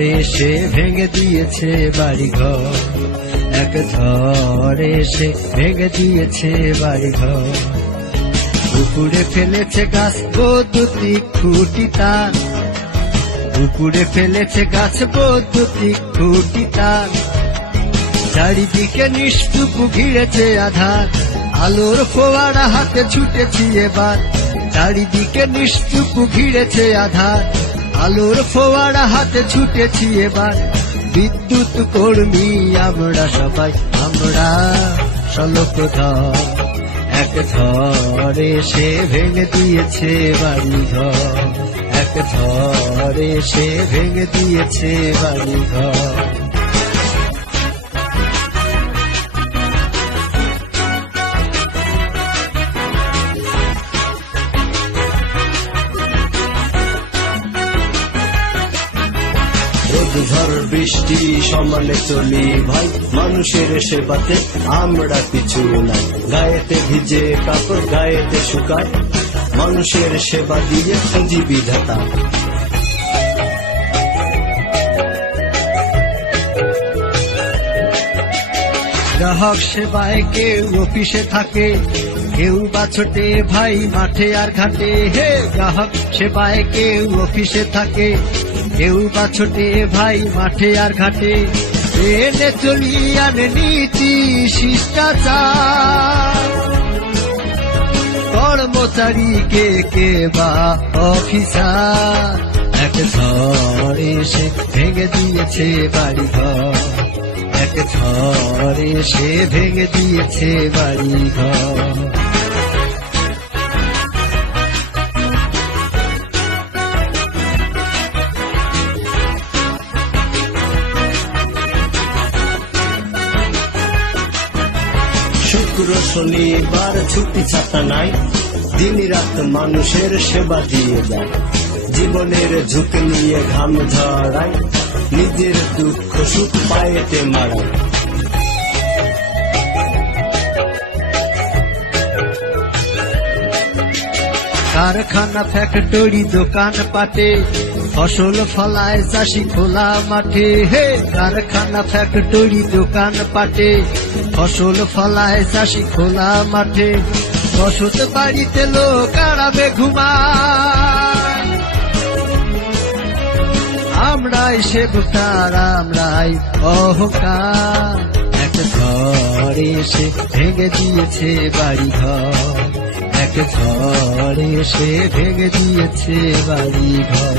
ঝড়ে সে ভেঙে দিয়েছে বাড়িঘর, এক ঝড়ে সে ভেঙে দিয়েছে বাড়িঘর। উপরে ফেলেছে গাছ বৈদ্যুতিক খুঁটি তার, উপরে ফেলেছে গাছ বৈদ্যুতিক খুঁটি তার। চারিদিকে নিস্তূপ ঘিরেছে আধার, আলোর ফোয়ারা হাতে ছুটেছি এবার। চারিদিকে নিস্তূপ ঘিরেছে আধার, আলোর ফোয়ারা হাতে ছুটেছি এবার। বিদ্যুৎ কর্মী আমরা সবাই, আমরা সলকধর, এক ঝড়ে সে ভেঙে দিয়েছে বাড়িঘর, এক ঝড়ে সে ভেঙে দিয়েছে বাড়িঘর। ঝড় বৃষ্টি সমানে চলি ভাই, মানুষের সেবাতে আমরা পিছু নাই। গায়েতে ভিজে কাপড় গায়েতে শুকায়, মানুষের সেবা দিয়ে খুঁজি বিধাতা। গ্রাহক সেবায় কেউ অফিসে থাকে, কেউ বা ছোটে ভাই মাঠে আর ঘাটে। হে গ্রাহক সেবায় কেউ অফিসে থাকে, কেউ বা ছোটে ভাই মাঠে আর ঘাটে। এনে চলি আনে নীতি শিষ্টাচার, কর্মচারী কে বা অফিসার। এক ঝড়ে সে ভেঙে দিয়েছে বাড়িঘর, এক ঝড়ে সে ভেঙে দিয়েছে বাড়িঘর। শুক্র শনিবার ছুটি ছাতা নাই, দিন রাত মানুষের সেবা দিয়ে যায়। জীবনের ঝুঁকি নিয়ে ঘাম ঝরায়, নিজের দুঃখ সুখ পায়েতে মারায়। কারখানা ফ্যাক্টরি দোকান পাটে, ফসল ফলায় চাষি খোলা মাঠে। হে কারখানা ফ্যাক্টরি দোকান পাটে, ফসল ফলায় চাষি খোলা মাঠে। বসত বাড়িতে লোক আরামে ঘুমায়, আমরাই সেবকার, আমরাই অহংকার। এক ঝড়ে সে ভেঙে দিয়েছে বাড়িঘর, এক ঝড়ে সে ভেঙে দিয়েছে বাড়িঘর।